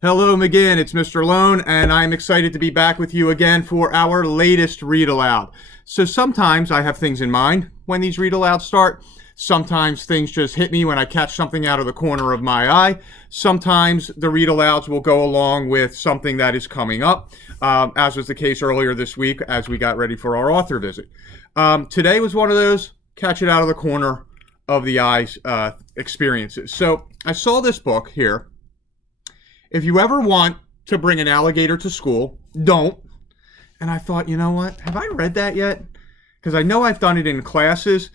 Hello again, it's Mr. Lohn, and I'm excited to be back with you again for our latest read aloud. So sometimes I have things in mind when these read alouds start. Sometimes things just hit me when I catch something out of the corner of my eye. Sometimes the read alouds will go along with something that is coming up, as was the case earlier this week as we got ready for our author visit. Today was one of those catch it out of the corner of the eyes experiences. So I saw this book here. If you ever want to bring an alligator to school, don't. And I thought, you know what? Have I read that yet? Because I know I've done it in classes,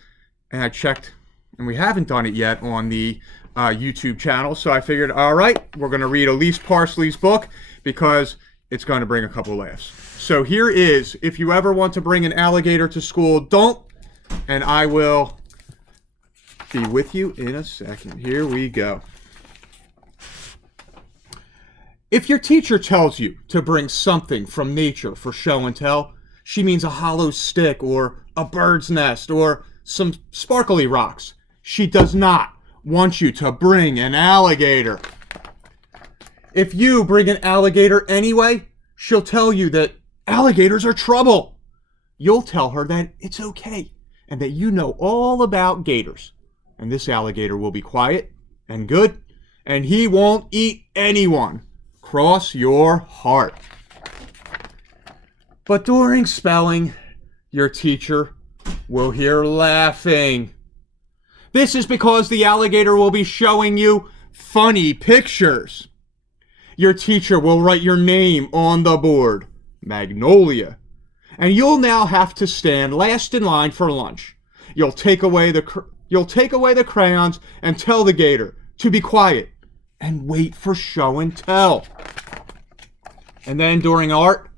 and I checked, and we haven't done it yet on the YouTube channel. So I figured, all right, we're going to read Elise Parsley's book because it's going to bring a couple laughs. So here is, if you ever want to bring an alligator to school, don't. And I will be with you in a second. Here we go. If your teacher tells you to bring something from nature for show and tell, she means a hollow stick or a bird's nest or some sparkly rocks. She does not want you to bring an alligator. If you bring an alligator anyway, she'll tell you that alligators are trouble. You'll tell her that it's okay and that you know all about gators. And this alligator will be quiet and good, and he won't eat anyone. Cross your heart. But during spelling, your teacher will hear laughing. This is because the alligator will be showing you funny pictures. Your teacher will write your name on the board, Magnolia, and you'll now have to stand last in line for lunch. You'll take away the crayons and tell the gator to be quiet and wait for show and tell. And then during art,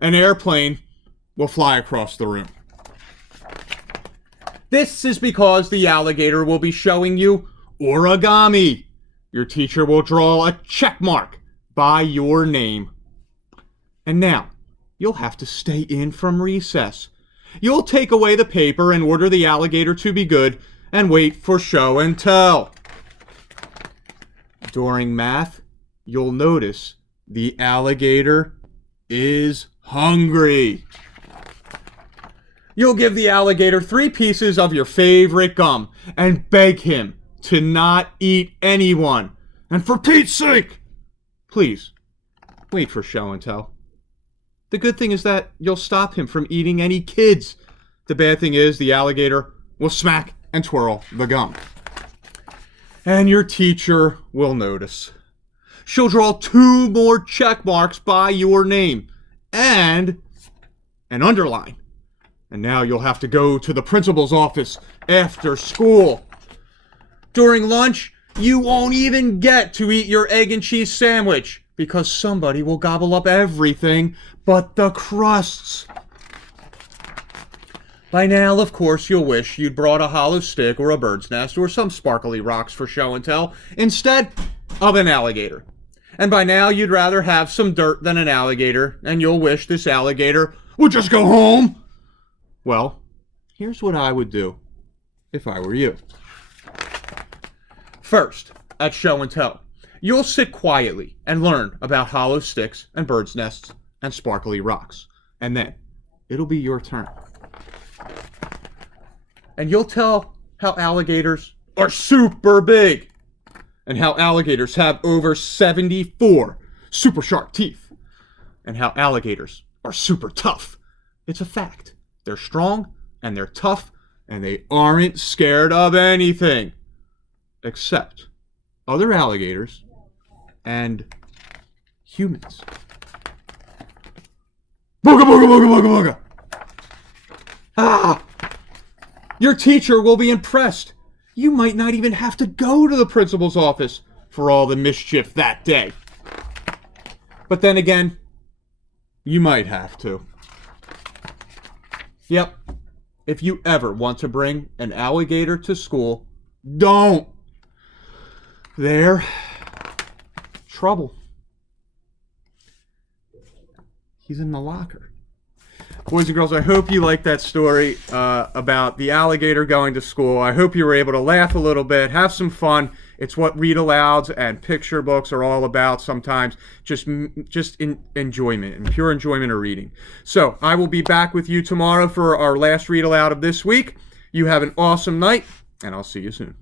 an airplane will fly across the room. This is because the alligator will be showing you origami. Your teacher will draw a check mark by your name. And now, you'll have to stay in from recess. You'll take away the paper and order the alligator to be good and wait for show and tell. During math, you'll notice the alligator is hungry. You'll give the alligator 3 pieces of your favorite gum and beg him to not eat anyone. And for Pete's sake, please wait for show and tell. The good thing is that you'll stop him from eating any kids. The bad thing is the alligator will smack and twirl the gum. And your teacher will notice. She'll draw 2 more check marks by your name and an underline. And now you'll have to go to the principal's office after school. During lunch, you won't even get to eat your egg and cheese sandwich because somebody will gobble up everything but the crusts. By now, of course, you'll wish you'd brought a hollow stick or a bird's nest or some sparkly rocks for show and tell instead of an alligator. And by now, you'd rather have some dirt than an alligator, and you'll wish this alligator would just go home. Well, here's what I would do if I were you. First, at show and tell, you'll sit quietly and learn about hollow sticks and bird's nests and sparkly rocks. And then, it'll be your turn. And you'll tell how alligators are super big and how alligators have over 74 super sharp teeth and how alligators are super tough. It's a fact. They're strong and they're tough and they aren't scared of anything except other alligators and humans. Booga, booga, booga, booga, booga. Ah! Your teacher will be impressed. You might not even have to go to the principal's office for all the mischief that day. But then again, you might have to. Yep, if you ever want to bring an alligator to school, don't. They're trouble. He's in the locker. Boys and girls, I hope you liked that story about the alligator going to school. I hope you were able to laugh a little bit, have some fun, It's what read alouds and picture books are all about sometimes, just enjoyment and pure enjoyment of reading. So I will be back with you tomorrow for our last read aloud of this week. You have an awesome night, and I'll see you soon.